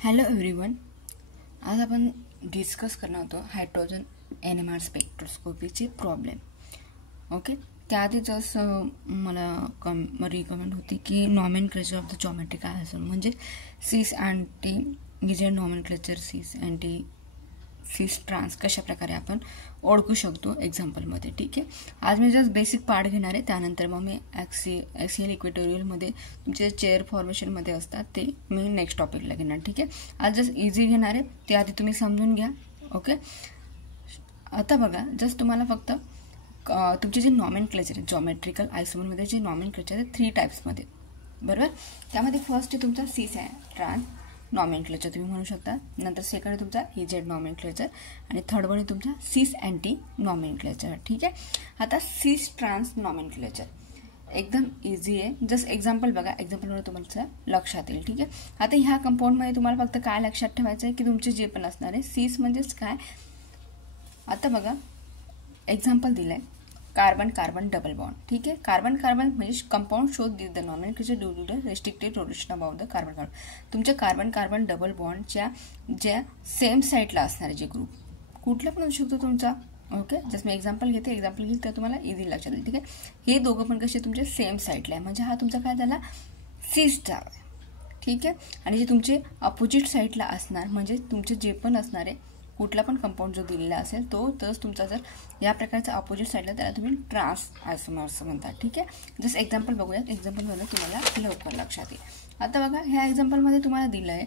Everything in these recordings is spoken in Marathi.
Hello everyone. आज आपण डिस्कस करणार होतो हायड्रोजन NMR स्पेक्ट्रोस्कोपीचे प्रॉब्लेम. ओके, त्याआधी जसं मला रिकमेंड होती की नॉमेनक्लेचर ऑफ द जॉमेट्री काय असेल, म्हणजे सिस अँटी गिजेड नॉमेनक्लेचर, सिस अँटी सिस ट्रान्स कशा प्रकारे आपण ओळखू शकतो एक्झाम्पलमध्ये. ठीक आहे, आज मी जस्ट बेसिक पार्ट घेणार आहे, त्यानंतर मग मी ॲक्सियल इक्वेटोरियलमध्ये तुमचे चेअर फॉर्मेशनमध्ये असतात ते मी नेक्स्ट टॉपिकला घेणार. ठीक आहे, आज जस्ट इझी घेणार आहे, ते आधी तुम्ही समजून घ्या. ओके, आता बघा, जस्ट तुम्हाला फक्त तुमचे जे नॉमेनक्लेचर आहे जॉमेट्रिकल आयसोमरमध्ये जे नॉमेनक्लेचर आहे 3 टाईप्समध्ये, बरोबर. त्यामध्ये फर्स्ट आहे तुमचा सिस ट्रान्स नॉमेनक्लेचर तुम्ही म्हणू शकता, नंतर सेकंड आहे तुमचा इजेड नॉमेनक्लेचर, आणि थर्ड वन आहे तुमचा सिस अँटी नॉमेनक्लेचर. ठीक आहे, आता सिस ट्रान्स नॉमेनक्लेचर एकदम इझी आहे. जस्ट एक्झाम्पल बघा, एक्झाम्पलमध्ये तुम्हाला लक्षात येईल. ठीक आहे, आता ह्या कंपाऊंडमध्ये तुम्हाला फक्त काय लक्षात ठेवायचं आहे की तुमचे जे पण असणार आहे सिस म्हणजेच काय. आता बघा, एक्झाम्पल दिलंय कार्बन कार्बन डबल बॉन्ड. ठीक आहे, कार्बन कार्बन म्हणजे कंपाऊंड शोध the nomenclature due to the restricted rotation about the carbon carbon. तुमच्या कार्बन कार्बन डबल बॉन्डच्या ज्या सेम साईडला असणारे जे ग्रुप कुठला पण असू शकतो तुमचा. ओके, जस्ट मी एक्झाम्पल घेते, एक्झाम्पल घेईल तर तुम्हाला इझी लक्षात येईल. ठीक आहे, हे दोघं पण कसे तुमचे सेम साईडला आहे, म्हणजे हा तुमचा काय झाला सिसचा. ठीक आहे, आणि जे तुमचे अपोजिट साईडला असणार म्हणजे तुमचे जे पण असणार आहे कुठला पण कंपाऊंड जो दिलेला असेल तो तस तुमचा जर या प्रकारचा अपोजिट साईडला त्याला तुम्ही ट्रान्स आयसोमर असं म्हणतात. ठीक आहे, जस्ट एक्झाम्पल बघूयात, एक्झाम्पलमध्ये तुम्हाला लवकर लक्षात येईल. आता बघा, ह्या एक्झाम्पलमध्ये तुम्हाला दिलं आहे,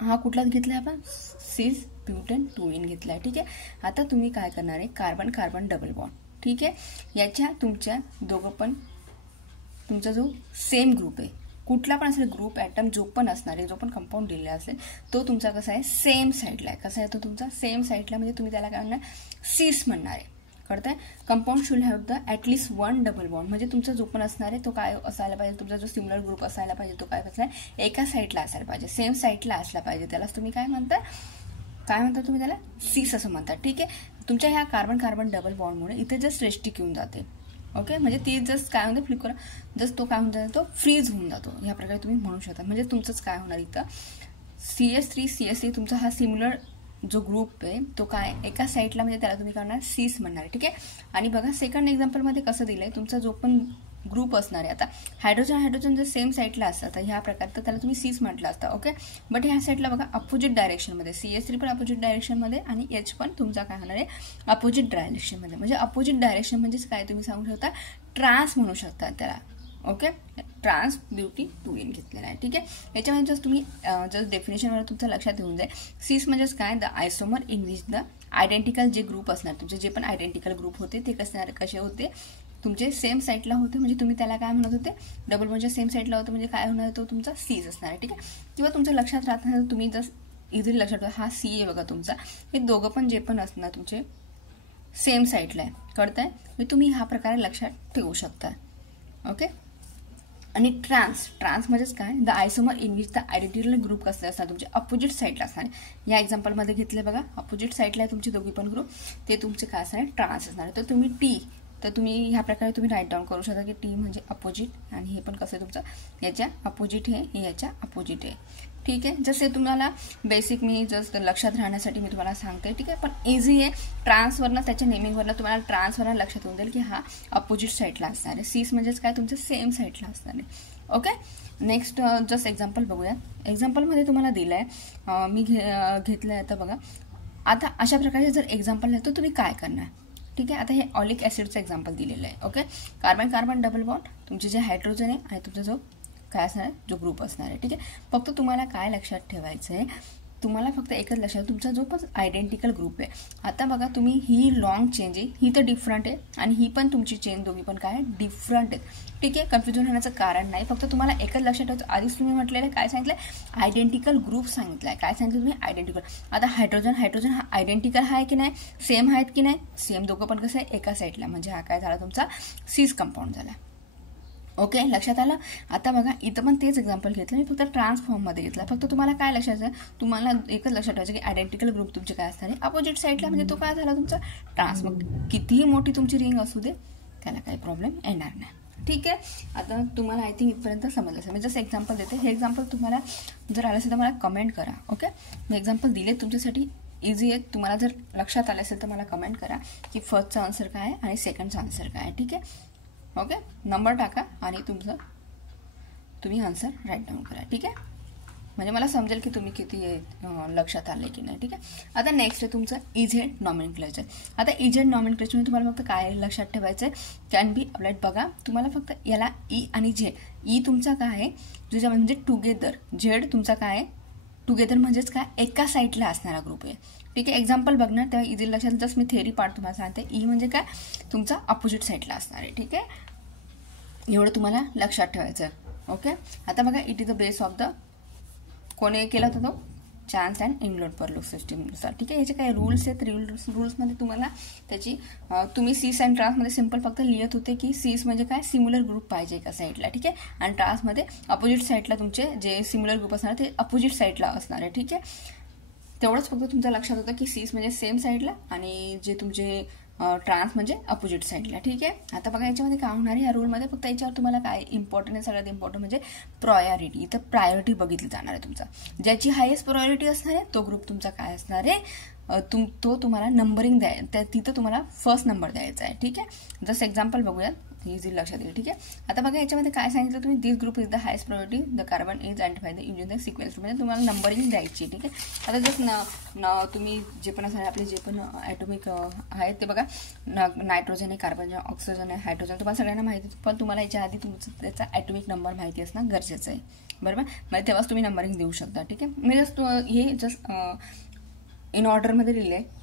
हा कुठलाच घेतला आपण सिस ब्युटेन टुईन घेतला आहे. ठीक आहे, आता तुम्ही काय करणार आहे कार्बन कार्बन डबल बॉन्ड. ठीक आहे, याच्या तुमच्या दोघं पण तुमचा जो सेम ग्रुप आहे कुठला पण असेल ग्रुप ॲटम जो पण असणार आहे जो पण कंपाऊंड दिलेला असेल तो तुमचा कसा आहे सेम साईडला आहे. कसा आहे तो तुमचा सेम साईडला, म्हणजे तुम्ही त्याला काय म्हणणार सिस म्हणणार आहे. कळतंय, compound should have the at least 1 double bond, म्हणजे तुमचा जो पण असणार आहे तो काय असायला पाहिजे, तुमचा जो सिमिलर ग्रुप असायला पाहिजे तो काय असणार एका साईडला असायला पाहिजे, सेम साईडला असला पाहिजे. त्यालाच तुम्ही काय म्हणता तुम्ही त्याला सिस असं म्हणता. ठीक आहे, तुमच्या ह्या कार्बन कार्बन डबल बॉन्डमुळे इथे जस्ट रेस्ट्रिक्ट येऊन जाते. ओके, म्हणजे ती जस्ट काय म्हणते फ्लिप करा, जस्ट तो काय होऊन जातो तो फ्रीज होऊन जातो, या प्रकारे तुम्ही म्हणू शकता. म्हणजे तुमचंच काय होणार इथं CS3 CS3 तुमचा हा सिमिलर जो ग्रुप आहे तो काय एका साईडला, म्हणजे त्याला तुम्ही करणार सिस म्हणणार. ठीक आहे, आणि बघा सेकंड एक्झाम्पलमध्ये कसं दिलंय, तुमचा जो पण ग्रुप असणार आहे, आता हायड्रोजन जर सेम साईडला असतं तर ह्या प्रकारे तर त्याला तुम्ही सिस म्हटलं असतं. ओके, बट ह्या साईडला बघा अपोजिट डायरेक्शनमध्ये CS3 पण अपोजिट डायरेक्शनमध्ये आणि H पण तुमचा काय होणार आहे अपोजिट डायरेक्शनमध्ये. म्हणजे अपोजिट डायरेक्शन म्हणजेच काय तुम्ही सांगू शकता ट्रान्स म्हणू शकता त्याला. ओके, ट्रान्स ब्युटी टुईन घेतलेला आहे. ठीक आहे, याच्यामध्ये जस्ट तुम्ही जस्ट डेफिनेशनवर तुमचं लक्षात येऊन जाईल. सिस म्हणजेच काय the isomer in which the identical जे ग्रुप असणार तुमचे जे पण आयडेंटिकल ग्रुप होते ते कसे होते तुमचे सेम साईडला होते, म्हणजे तुम्ही त्याला काय म्हणत होते डबल बॉन्डच्या सेम साईडला होतं, म्हणजे काय होणार तो तुमचा सिस असणार आहे. ठीक आहे, किंवा तुमच्या लक्षात राहत नाही तुम्ही जस्ट इझिली लक्षात ठेवा हा सी आहे बघा तुमचा, हे दोघं पण जे पण असणार तुमचे सेम साईडला आहे. कळतंय, म्हणजे तुम्ही ह्या प्रकारे लक्षात ठेवू शकता. ओके, आणि ट्रान्स म्हणजेच काय the isomer in which the identical group कसले असणार तुमचे अपोजिट साईडला असणार. या एक्झाम्पलमध्ये घेतले बघा अपोजिट साईडला आहे तुमचे दोघी पण ग्रुप, ते तुमचे काय असणार ट्रान्स असणार. तर तुम्ही टी तर तुम्ही ह्या प्रकारे तुम्ही राईट डाऊन करू शकता की टी म्हणजे अपोजिट, आणि हे पण कसं आहे तुमचं याच्या अपोजिट हे याच्या अपोजिट आहे. ठीक आहे, जसे तुम्हाला बेसिक मी जस्ट लक्षात राहण्यासाठी मी तुम्हाला सांगते. ठीक आहे, पण इझी आहे. ट्रान्सवरनं त्याच्या नेमिंगवरनं तुम्हाला ट्रान्सवरनं लक्षात येऊन जाईल की हा अपोजिट साईडला असणार आहे. सिस म्हणजेच काय तुमच्या सेम साईडला असणार आहे. ओके, नेक्स्ट जस्ट एक्झाम्पल बघूया. एक्झाम्पलमध्ये तुम्हाला दिलं आहे मी घेतलं आहे. आता बघा, आता अशा प्रकारचे जर एक्झाम्पल आहे तर तुम्ही काय करणार. ठीक आहे, आता हे ऑलिक ॲसिडचं एक्झाम्पल दिलेलं आहे. Okay, carbon carbon double bond तुमचे जे हायड्रोजन आहे आणि तुमचा जो काय असणार आहे जो ग्रुप असणार आहे. ठीक आहे, फक्त तुम्हाला काय लक्षात ठेवायचं आहे, तुम्हाला फक्त एकच लक्षात तुमचा जो पण आयडेंटिकल ग्रुप आहे. आता बघा तुम्ही ही लॉंग चेंज आहे, ही तर डिफरंट आहे आणि ही पण तुमची चेंज दोघी पण काय डिफरंट आहेत. ठीक आहे, कन्फ्युजन होण्याचं कारण नाही, फक्त तुम्हाला एकच लक्षात ठेवायचं. आधीच तुम्ही म्हटलेलं काय सांगितलं आयडेंटिकल ग्रुप सांगितलंय. काय सांगितलं तुम्ही आयडेंटिकल. आता हायड्रोजन हा आयडेंटिकल आहे की नाही, सेम आहेत की नाही, सेम दोघं पण कसं आहे एका साईडला, म्हणजे हा काय झाला तुमचा सिस कंपाऊंड झाला. ओके, लक्षात आलं. आता बघा इथं पण तेच एक्झाम्पल घेतलं मी, फक्त ट्रान्सफॉर्ममध्ये घेतला. फक्त तुम्हाला काय लक्षात आहे, तुम्हाला एकच लक्षात ठेवायचं की आयडेंटिकल ग्रुप तुमचे काय असणार आहे अपोजिट साईडला, म्हणजे तो काय झाला तुमचा ट्रान्स. मग कितीही मोठी तुमची रिंग असू दे त्याला काही प्रॉब्लेम येणार नाही. ठीक आहे. आता तुम्हाला आय थिंक इथपर्यंत समजलं असेल. मी जस्ट एक्झाम्पल देते. हे एक्झाम्पल तुम्हाला जर आलं असेल तर मला कमेंट करा. ओके, मी एक्झाम्पल दिले तुमच्यासाठी, इझी आहे. तुम्हाला जर लक्षात आलं असेल तर मला कमेंट करा की फर्स्टचा आन्सर काय आहे आणि सेकंडचा आन्सर काय आहे. ठीक आहे. ओके, नंबर टाका आणि तुम्ही आन्सर राईट डाऊन करा. ठीक आहे, म्हणजे मला समजेल की तुम्ही किती लक्षात आले की नाही. ठीक आहे. आता नेक्स्ट आहे तुमचं इझेड नॉमेनक्लेचर. आता इझेड नॉमेनक्लेचर तुम्हाला फक्त काय लक्षात ठेवायचं आहे, कॅन बी अप्लाइड. बघा, तुम्हाला फक्त याला ई आणि झेड. ई तुमचा काय आहे, तुझ्या म्हणजे टुगेदर. झेड तुमचा काय आहे, टुगेदर म्हणजेच काय, एका साईडला असणारा ग्रुप आहे. ठीक आहे. एक्झाम्पल बघणार तेव्हा इझी लक्षात. जस्ट मी थेअरी पार्ट तुम्हाला सांगते. ई म्हणजे काय, तुमचा अपोजिट साईडला असणार आहे. ठीक आहे, एवढं तुम्हाला लक्षात ठेवायचं. ओके, आता बघा, it is the base of the, कोणी केला होता तो, चान्स अँड इन्क्लूड परलूक सिस्टीमनुसार. ठीक आहे. याचे काही रूल्स आहेत. रूल्समध्ये तुम्हाला त्याची तुम्ही सीस अँड ट्रान्समध्ये सिम्पल फक्त लिहित होते की सीस म्हणजे काय, सिम्युलर ग्रुप पाहिजे एका साईडला. ठीक आहे. आणि ट्रान्समध्ये अपोजिट साईडला तुमचे जे सिम्युलर ग्रुप असणार ते अपोजिट साईडला असणार आहे. ठीक आहे. तेवढंच फक्त तुमच्या लक्षात होतं की सीस म्हणजे सेम साईडला आणि जे तुमचे ट्रान्स म्हणजे अपोजिट साईडला. ठीक आहे. आता बघा, याच्यामध्ये काय होणार आहे या रूलमध्ये, फक्त याच्यावर तुम्हाला काय इम्पॉर्टंट आहे, सगळ्यात इम्पॉर्टंट म्हणजे प्रायोरिटी. इथं प्रायोरिटी बघितली जाणार आहे. तुमचा ज्याची हायेस्ट प्रायोरिटी असणार आहे तो ग्रुप तुमचा काय असणार आहे, तो तुम्हाला नंबरिंग तिथं तुम्हाला फर्स्ट नंबर द्यायचा आहे. ठीक आहे. जस्ट एक्झाम्पल बघूयात, इझी लक्षात येईल. ठीक आहे. आता बघा, याच्यामध्ये काय सांगितलं तुम्ही, this group is the highest priority, the carbon is identified in the sequence. म्हणजे तुम्हाला नंबरिंग द्यायची. ठीक आहे. आता जस्ट तुम्ही जे पण असणार आपले जे पण ॲटॉमिक आहेत ते बघा, नायट्रोजन आहे, कार्बन आहे, ऑक्सिजन आहे, हायड्रोजन, तुम्हाला सगळ्यांना माहिती. पण तुम्हाला याच्या आधी तुमचं त्याचा ॲटॉमिक नंबर माहिती असणं गरजेचं आहे. बरोबर, म्हणजे तेव्हाच तुम्ही नंबरिंग देऊ शकता. ठीक आहे. मी हे जस्ट इन ऑर्डरमध्ये लिहिले आहे.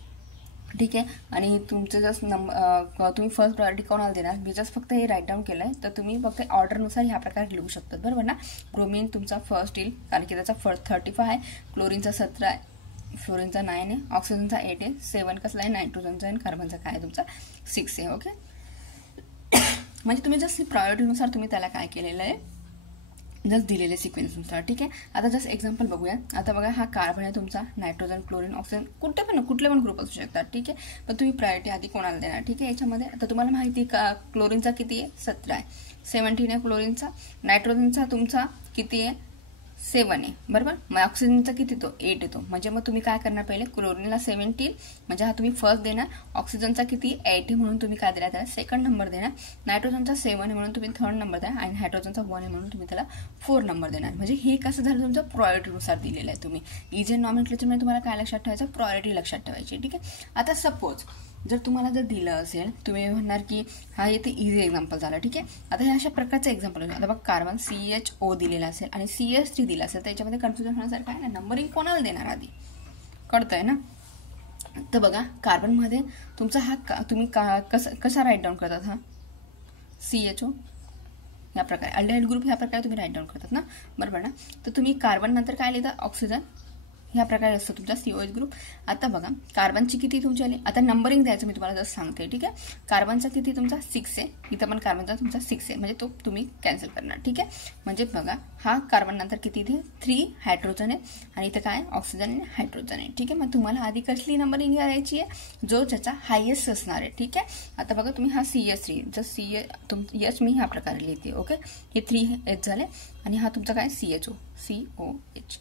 ठीक आहे. आणि तुमचं जस्ट तुम्ही फर्स्ट प्रायोरिटी कोणाला देणार, मी जस्ट फक्त हे राईट डाऊन केलं आहे. तर तुम्ही फक्त ऑर्डरनुसार ह्या प्रकारे लिहू शकतात. बरोबर ना. ब्रोमिन तुमचा फर्स्ट येईल कारण की त्याचा 35 आहे, क्लोरीनचा 17 आहे, फ्लोरीनचा 9 आहे, ऑक्सिजनचा 8 आहे, 7 कसला आहे, नायट्रोजनचा आहे, कार्बनचा काय आहे तुमचा 6 आहे. ओके, म्हणजे तुम्ही जस्ट प्रायोरिटीनुसार तुम्ही त्याला काय केलेलं आहे, जस्ट दिलेले सिक्वेन्सनुसार. ठीक आहे. आता जस्ट एक्झाम्पल बघूया. आता बघा, हा कार्बन आहे तुमचा, नायट्रोजन, क्लोरीन, ऑक्सिजन, कुठले पण ग्रुप असू शकतात. ठीक आहे. पण तुम्ही प्रायोरिटी आधी कोणाला देणार. ठीक आहे. याच्यामध्ये आता तुम्हाला माहिती का, क्लोरीनचा किती आहे, 17 आहे, 17 आहे क्लोरीनचा, नायट्रोजनचा तुमचा किती आहे, 7 आहे. बरोबर, मग ऑक्सिजनचा किती तो 8 येतो. म्हणजे मग तुम्ही काय करणार, पहिले क्लोरीनला 17 म्हणजे हा तुम्ही फर्स्ट देणार, ऑक्सिजनचा किती 8 आहे म्हणून तुम्ही काय देणार, त्याला सेकंड नंबर देणार, नायट्रोजनचा 7 आहे म्हणून तुम्ही थर्ड नंबर देणार आणि हायड्रोजनचा 1 आहे म्हणून तुम्ही त्याला 4 नंबर देणार. म्हणजे हे कसं झालं, तुमच्या प्रायोरिटीनुसार दिलेलं आहे. तुम्ही इझी नॉमेनक्लेचरमध्ये तुम्हाला काय लक्षात ठेवायचं, प्रायोरिटी लक्षात ठेवायची. ठीक आहे. आता सपोज जर तुम्हाला जर दिलं असेल, तुम्ही म्हणणार की हा इथे इझी एक्झाम्पल झाला. ठीक आहे. आता हे अशा प्रकारचं एक्झाम्पल आहे. आता बघ, कार्बन CHO दिलेला असेल आणि CH3 दिला असेल तर याच्यामध्ये कन्फ्युजन होण्यासारखं आहे ना, नंबरिंग कोणाला देणार आधी, कळतंय ना. तर बघा, कार्बनमध्ये तुमचा हा तुम्ही कसा राईट डाऊन करतात, हा CHO या प्रकारे, अल्डिहाइड ग्रुप ह्या प्रकारे तुम्ही राईट डाऊन करतात ना. बरोबर ना. तर तुम्ही कार्बन नंतर काय लिहिता, ऑक्सिजन, ह्या प्रकारे असतो तुमचा COH ग्रुप. आता बघा, कार्बनची किती तुमची आली, आता नंबरिंग द्यायचं मी तुम्हाला जस्ट सांगते. ठीक आहे. कार्बनचा किती तुमचा 6 आहे, इथं पण कार्बनचा तुमचा 6 आहे, म्हणजे तो तुम्ही कॅन्सल करणार. ठीक आहे. म्हणजे बघा, हा कार्बन नंतर किती, इथे 3 हायड्रोजन आहे आणि इथं काय ऑक्सिजन आणि हायड्रोजन आहे. ठीक आहे. मग तुम्हाला आधी कसली नंबरिंग द्यायची आहे, जो ज्याचा हायेस्ट असणार आहे. ठीक आहे. आता बघा, तुम्ही हा CH3 जर यच मी ह्या प्रकारे लिहिते. ओके, हे 3H झाले आणि हा तुमचा काय COH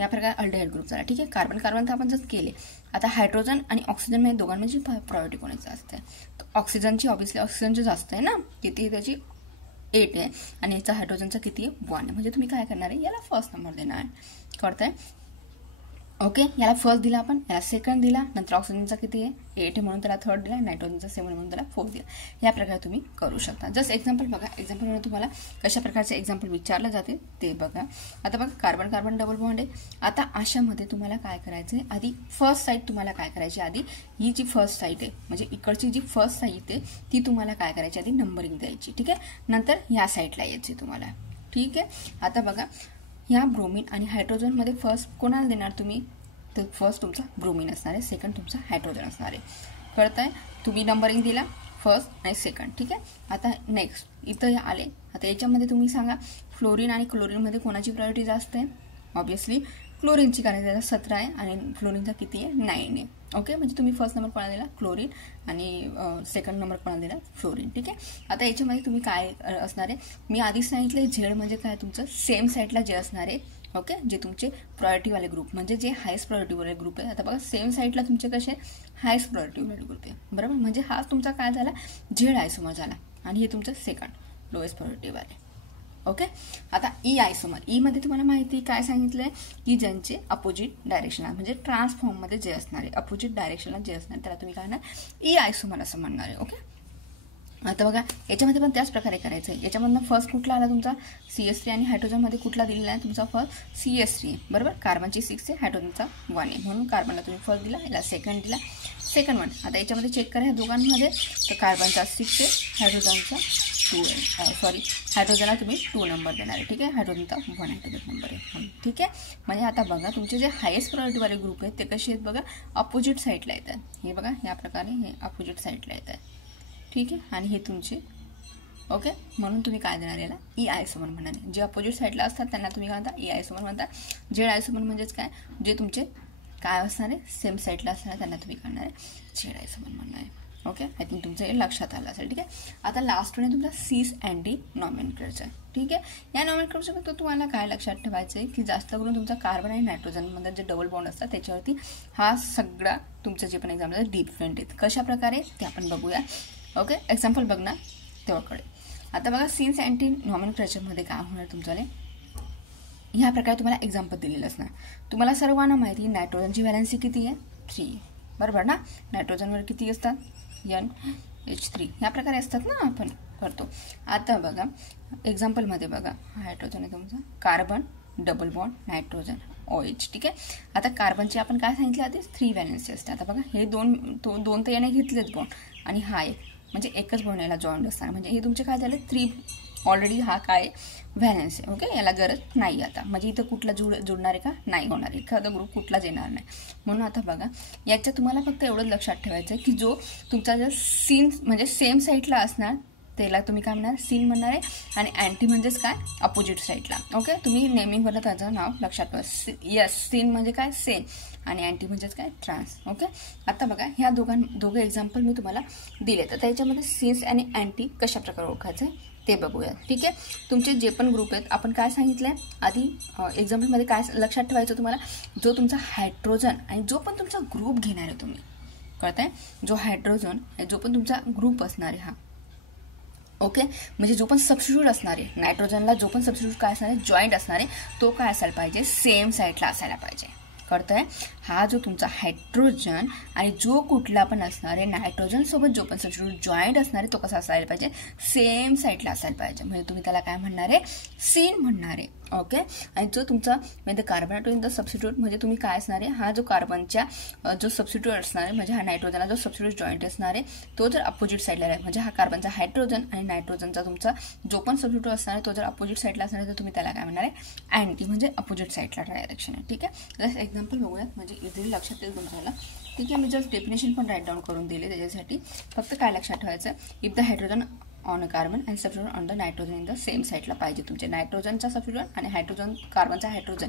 या प्रकारे अल्डिहाइड ग्रुप झाला. ठीक आहे. कार्बन तर आपण जस्ट केले. आता हायड्रोजन आणि ऑक्सिजन म्हणजे दोघांमध्ये प्रायोरिटी कोणाची असते, ऑक्सिजनची, ऑब्विसली ऑक्सिजनची जास्त आहे ना, किती त्याची 8 आहे आणि याचा हायड्रोजनचा किती आहे 1 आहे. म्हणजे तुम्ही काय करणार आहे, याला फर्स्ट नंबर देणार आहे. कळतंय. ओके, याला फर्स्ट दिला आपण, याला सेकंड दिला, नंतर ऑक्सिजनचा किती आहे 8 आहे म्हणून त्याला थर्ड दिला, नायट्रोजनचा 7 म्हणून त्याला 4 दिला. या प्रकारे तुम्ही करू शकता. जस्ट एक्झाम्पल बघा, एक्झाम्पलमध्ये तुम्हाला कशा प्रकारचे एक्झाम्पल विचारलं जाते ते बघा. आता बघा, कार्बन डबल बॉन्ड आहे. आता अशामध्ये तुम्हाला काय करायचं आहे, आधी फर्स्ट साईड तुम्हाला काय करायची, आधी ही जी फर्स्ट साईड आहे म्हणजे इकडची जी फर्स्ट साईड आहे ती तुम्हाला काय करायची, आधी नंबरिंग द्यायची. ठीक आहे. नंतर ह्या साईडला यायची तुम्हाला. ठीक आहे. आता बघा, ह्या ब्रोमिन आणि हायड्रोजनमध्ये फर्स्ट कोणाला देणार तुम्ही, तर फर्स्ट तुमचा ब्रोमिन असणार आहे, सेकंड तुमचा हायड्रोजन असणार आहे. कळतंय. तुम्ही नंबरिंग दिला फर्स्ट आणि सेकंड. ठीक आहे. आता नेक्स्ट इथं आले. आता याच्यामध्ये तुम्ही सांगा, फ्लोरीन आणि क्लोरीनमध्ये कोणाची प्रायोरिटी जास्त आहे, ऑब्विसली क्लोरीनची कारण त्याचा 17 आहे आणि फ्लोरीनचा किती आहे 9 आहे. ओके, म्हणजे तुम्ही फर्स्ट नंबर कोणाला दिला क्लोरीन आणि सेकंड नंबर कोणाला दिला फ्लोरीन. ठीक आहे, आता याच्यामध्ये तुम्ही काय असणार आहे, मी आधीच सांगितलं झेड म्हणजे काय तुमचं सेम साईडला जे असणार आहे. ओके, जे तुमचे प्रायोरिटीवाले ग्रुप म्हणजे जे हायस्ट प्रायोरिटीवाले ग्रुप आहे. आता बघा सेम साईडला तुमचे कसे हायस्ट प्रायोरिटीवाले ग्रुप आहे, बरोबर. म्हणजे हा तुमचा काय झाला झेड आयसोमर झाला आणि हे तुमचं सेकंड लोएस्ट प्रायोरिटीवाले. ओके, आता ई आयसोमर. ई मध्ये तुम्हाला माहिती काय सांगितलंय की ज्यांचे अपोजिट डायरेक्शनल म्हणजे ट्रान्सफॉर्ममध्ये जे असणारे अपोजिट डायरेक्शनला जे असणार त्याला तुम्ही काय ना ई आयसोमर असं म्हणणार आहे. ओके, आता बघा याच्यामध्ये पण त्याच प्रकारे करायचं आहे. याच्यामधनं फर्स्ट कुठला आला तुमचा CH3 आणि हायड्रोजनमध्ये कुठला दिलेला आहे तुमचा फर्स्ट CH3 बरोबर. कार्बनची 6 आहे, हायड्रोजनचा 1 आहे, म्हणून कार्बनला तुम्ही फर्स्ट दिला, याला सेकंड दिला, सेकंड 1. आता याच्यामध्ये चेक करा ह्या दोघांमध्ये तर कार्बनचा 6 आहे, हायड्रोजनचा 2 आहे. सॉरी, हायड्रोजनला तुम्ही 2 नंबर देणार आहे. ठीक आहे, हायड्रोजनचा 1 हायड्रोजन नंबर आहे. ठीक आहे, म्हणजे आता बघा तुमचे जे हायेस्ट प्रायोरिटीवाले ग्रुप आहेत ते कसे आहेत बघा अपोजिट साईडला येतात. हे बघा या प्रकारे हे अपोजिट साईडला येतात. ठीक आहे, आणि हे तुमचे ओके, म्हणून तुम्ही काय देणार याला ई आयसोमर म्हणणार. जे अपोजिट साईडला असतात त्यांना तुम्ही काय म्हणता ई आयसोमर म्हणता. झेड आयसोमर म्हणजेच काय जे तुमचे काय असणार आहे सेम साईडला असणार त्यांना तुम्ही करणार आहे झेड आयसोमर म्हणणार आहे. ओके, आय थिंक तुमचं हे लक्षात आलं असेल. ठीक आहे, आता लास्ट वन तुमचा सिस अँटी नॉमेनक्लेचर. ठीक आहे, या नॉमेनक्लेचर तुम्हाला काय लक्षात ठेवायचं आहे की जास्त करून तुमचा कार्बन आणि नायट्रोजनमध्ये जे डबल बॉन्ड असतात त्याच्यावरती हा सगळा तुमचं जे पण एक्झाम्पल आहे डिपेंड आहेत. कशा प्रकारे ते आपण बघूया. ओके, एक्झाम्पल बघ ना तेव्हाकडे. आता बघा सिन्स अँटी नॉमेनक्लेचरमध्ये काय होणार तुमच्याला ह्या प्रकारे तुम्हाला एक्झाम्पल दिलेलं असणार. तुम्हाला सर्वांना माहिती नायट्रोजनची व्हॅलेन्सी किती आहे 3 बरोबर ना. नायट्रोजनवर किती असतात NH3 ह्या प्रकारे असतात ना आपण करतो. आता बघा एक्झाम्पलमध्ये बघा हायड्रोजन आहे तुमचा carbon double bond nitrogen OH. ठीक आहे, आता कार्बनची आपण काय सांगितलं आधीच 3 व्हॅलेन्सी असते. आता बघा हे दोन तर याने घेतलेच बॉन्ड आणि हा एक म्हणजे एकच बॉन्ड याला जॉईंट असणार म्हणजे हे तुमचे काय झाले 3 ऑलरेडी हा काय व्हॅलेन्स आहे. ओके, याला गरज नाही आता म्हणजे इथं कुठला जुडणार आहे का नाही होणार आहे, एखादा ग्रुप कुठलाच येणार नाही. म्हणून आता बघा याच्यात तुम्हाला फक्त एवढंच लक्षात ठेवायचं आहे की जो तुमचा जर सीन म्हणजे सेम साईडला असणार त्याला तुम्ही काय म्हणणार सीन म्हणणार आहे आणि अँटी म्हणजेच काय अपोजिट साईडला. ओके, तुम्ही नेमिंगवरनं त्याचं नाव लक्षात ठेवा. यस, सीन म्हणजे काय सेम आणि अँटी म्हणजेच काय ट्रान्स. ओके, आता बघा ह्या दोघं एक्झाम्पल मी तुम्हाला दिले तर त्याच्यामध्ये सीन्स आणि अँटी कशा प्रकारे ओळखायचं ते बघूया. ठीक आहे, तुमचे जे पण ग्रुप आहेत आपण काय सांगितलं आहे आधी एक्झाम्पलमध्ये काय लक्षात ठेवायचं तुम्हाला जो तुमचा हायड्रोजन आणि जो पण तुमचा ग्रुप घेणार आहे तुम्ही कळताय जो हायड्रोजन जो पण तुमचा ग्रुप असणार आहे हा. ओके, म्हणजे जो पण सबस्टिट्यूट असणार आहे नायट्रोजनला जो पण सबस्टिट्यूट काय असणार आहे जॉईंट असणार आहे तो काय असायला पाहिजे सेम साईडला असायला पाहिजे. कळतंय, हा जो तुमचा हायड्रोजन आणि जो कुठला पण असणार आहे नायट्रोजन सोबत जो पण सबस्टिट्यूट जॉईंट असणार आहे तो कसा असायला पाहिजे सेम साईडला असायला पाहिजे. म्हणजे तुम्ही त्याला काय म्हणणार आहे सीन म्हणणार आहे. ओके, आणि जो तुमचा म्हणजे कार्बन इन द सबस्टिट्यूट म्हणजे तुम्ही काय असणार आहे हा जो कार्बनच्या जो सबस्टिट्यूट असणार आहे म्हणजे हा नायट्रोजनला जो सबस्टिट्यूट जॉईंट असणार आहे तो जर अपोजिट साईडला आहे म्हणजे हा कार्बनचा हायड्रोजन आणि नायट्रोजनचा तुमचा जो पण सबस्टिट्यूट असणार आहे तो जर अपोजिट साईडला असणार आहे तर तुम्ही त्याला काय म्हणणार आहे अँटी म्हणजे अपोजिट साईडला डायरेक्शन आहे. ठीक आहे, जस्ट एक्झाम्पल बघूयात म्हणजे इझिली लक्षात येईल तुमच्याला. ठीक आहे, मी जस्ट डेफिनेशन पण राईट डाऊन करून दिले त्याच्यासाठी. फक्त काय लक्षात ठेवायचं if the hydrogen on a carbon and substitute on the nitrogen in the same साईडला पाहिजे तुमचे नायट्रोजनचा सबस्टिट्यूट आणि हायड्रोजन कार्बनचा हायड्रोजन.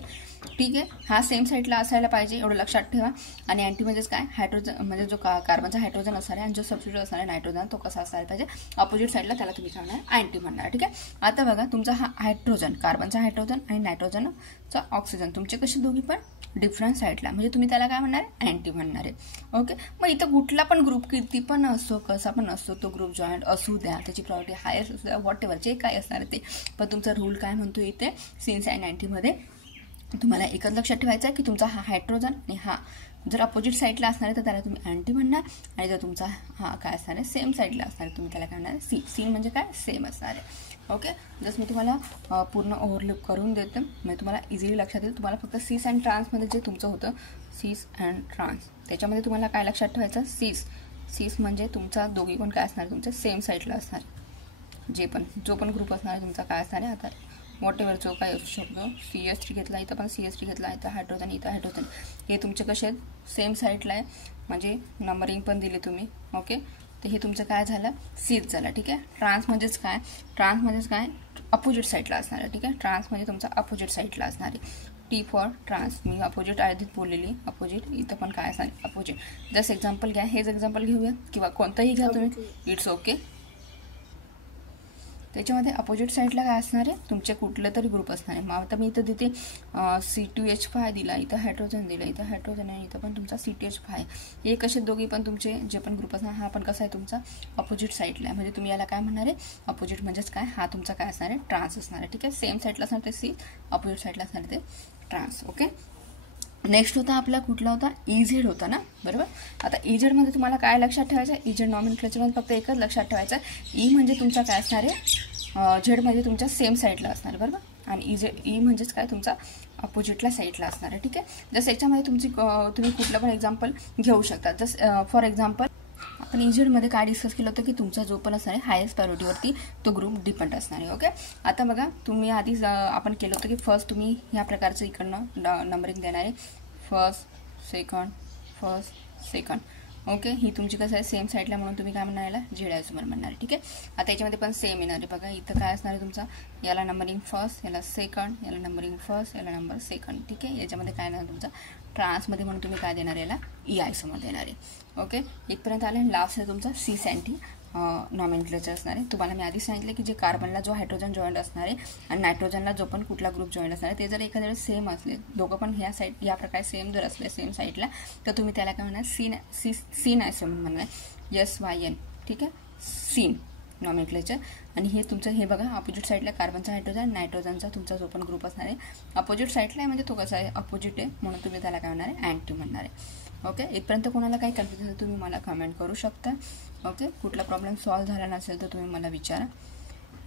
ठीक आहे, हा सेम साईडला असायला पाहिजे एवढं लक्षात ठेवा. आणि अँटी म्हणजेच काय हायड्रोजन म्हणजे जो कार्बनचा हायड्रोजन असणार आहे आणि जो सबस्टिट्यूट असणार आहे नायट्रोजन तो कसा असायला पाहिजे अपोजिट साईडला त्याला तुम्ही काय म्हणणार अँटी म्हणणार. ठीक आहे, आता बघा तुमचा हा हायड्रोजन कार्बनचा हायड्रोजन आणि नायट्रोजनचा ऑक्सिजन तुमचे कसे दोघी पण डिफरंट साईडला म्हणजे तुम्ही त्याला काय म्हणणार अँटी म्हणणार आहे. ओके, मग इथं कुठला पण ग्रुप किती पण असो कसा पण असो तो ग्रुप जॉईंट असू द्या त्याची प्रायोरिटी हायस्ट असू द्या व्हॉट एव्हर जे काय असणार आहे ते पण तुमचा रूल काय म्हणतो इथे सीन्स अँड अँटीमध्ये तुम्हाला एकच लक्षात ठेवायचं आहे की तुमचा हा हायड्रोजन आणि हा जर अपोजिट साईडला असणार आहे तर त्याला तुम्ही अँटी म्हणणार आणि जर तुमचा हा काय असणार आहे सेम साईडला असणार आहे तुम्ही त्याला काय म्हणणार सीन म्हणजे काय सेम असणार आहे. ओके, जस्ट मी तुम्हाला पूर्ण ओव्हरलुक करून देते म्हणजे तुम्हाला इझिली लक्षात येईल. तुम्हाला फक्त सीस अँड ट्रान्समध्ये जे तुमचं होतं सीस अँड ट्रान्स त्याच्यामध्ये तुम्हाला काय लक्षात ठेवायचं सीस म्हणजे तुमचा दोघी पण काय असणार तुमच्या सेम साईडला असणार जो पण ग्रुप असणार आहे तुमचा काय असणार आहे आता व्हॉट एव्हर जो काय असू शकतो CH3 घेतला इथं पण CH3 घेतला इथं हायड्रोजन हे तुमचे कसे आहेत सेम साईडला आहे म्हणजे नंबरिंग पण दिली तुम्ही. ओके, तर हे तुमचं काय झालं सीस झालं. ठीक आहे, ट्रान्स म्हणजेच काय अपोजिट साईडला असणार आहे. ठीक आहे, ट्रान्स म्हणजे तुमचा अपोजिट साईडला असणार आहे. T for trans. मी अपोजिट आधीच बोललेली, अपोजिट. इथं पण काय असणार अपोजिट. जस्ट एक्झाम्पल घ्या, हेच एक्झाम्पल घेऊया किंवा कोणतंही घ्या तुम्ही, इट्स ओके. त्याच्यामध्ये अपोजिट साईडला काय असणार आहे, तुमचे कुठलं तरी ग्रुप असणार आहे. मग आता मी इथं तिथे C2H5 दिला, इथं हायड्रोजन दिलं, इथं हायड्रोजन आहे, इथं पण तुमचा C2H5. हे कसे दोघी पण तुमचे जे पण ग्रुप असणार, हा पण कसा आहे तुमचा अपोजिट साईडला आहे. म्हणजे तुम्ही याला काय म्हणणार आहे, अपोजिट म्हणजेच काय, हा तुमचा काय असणार आहे, ट्रान्स असणार आहे. ठीक आहे, सेम साईडला असणार ते C, अपोजिट साईडला असणार ते ट्रान्स. ओके. नेक्स्ट होता आपला कुठला होता, EZ होता ना, बरोबर. आता EZ मध्ये तुम्हाला काय लक्षात ठेवायचं आहे, EZ नॉमेनक्लेचरमध्ये फक्त एकच लक्षात ठेवायचं आहे, E म्हणजे तुमचा काय असणार आहे, Z म्हणजे तुमच्या सेम साईडला असणार आहे, बरोबर. आणि E म्हणजेच काय तुमचा अपोजिटला साईडला असणार आहे. ठीक आहे. जसं याच्यामध्ये तुम्ही कुठलं पण एक्झाम्पल घेऊ शकता. जसं फॉर एक्झाम्पल आपण EZ मध्ये काय डिस्कस केलं होतं की तुमचा जो पण असणार आहे हायेस्ट प्रायोरिटीवरती तो ग्रुप डिपेंड असणार आहे. ओके. आता बघा, तुम्ही आधीच आपण केलं होतं की फर्स्ट तुम्ही ह्या प्रकारचं इकडनं नंबरिंग देणार आहे, फर्स्ट सेकंड. ओके. ही तुमची कसं आहे सेम साईडला, म्हणून तुम्ही काय म्हणणार, याला Z आयसोमर म्हणणार आहे. ठीक आहे. आता याच्यामध्ये पण सेम येणार आहे. बघा इथं काय असणार आहे तुमचा, याला नंबरिंग फर्स्ट, याला सेकंड, याला नंबरिंग फर्स्ट, याला नंबर सेकंड. ठीक आहे. याच्यामध्ये काय येणार तुमचा ट्रान्समध्ये, म्हणून तुम्ही काय देणार, याला E आयसोमर देणार आहे. ओके. इथपर्यंत आले. लास्ट आहे तुमचा C-Centi नॉमेनक्लेचर असणार आहे. तुम्हाला मी आधी सांगितलं की जे कार्बनला जो हायड्रोजन जॉईंट असणार आहे आणि नायट्रोजनला जो पण कुठला ग्रुप जॉईंट असणार आहे, ते जर एखाद्या वेळेस सेम असले, दोघं पण ह्या साईड या प्रकारे सेम जर असले सेम साईडला, तर तुम्ही त्याला काय म्हणणार, सीन आयसोमर म्हणणार, SYN. ठीक आहे. Syn nomenclature. आणि हे तुमचं हे बघा, अपोजिट साईडला कार्बनचा हायड्रोजन, नायट्रोजनचा तुमचा जो पण ग्रुप असणार आहे अपोजिट साईडला आहे, म्हणजे तो कसा आहे अपोजिट आहे, म्हणून तुम्ही त्याला काय म्हणणार आहे, अँटी म्हणणार आहे. ओके. इथपर्यंत कोणाला काही कन्फ्युजन तुम्ही मला कमेंट करू शकता. ओके. कुठला प्रॉब्लेम सॉल्व्ह झाला नसेल तर तुम्ही मला विचारा,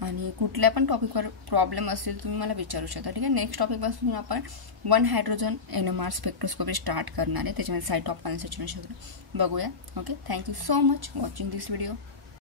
आणि कुठल्या पण टॉपिकवर प्रॉब्लेम असेल तुम्ही मला विचारू शकता. ठीक आहे. नेक्स्ट टॉपिकपासून आपण 1 हायड्रोजन NMR स्पेक्ट्रोस्कोपी स्टार्ट करणार आहे, त्याच्यामध्ये साईट ऑफ कॉन्सन्ट्रेशन बघूया. Okay. Thank you so much watching this video.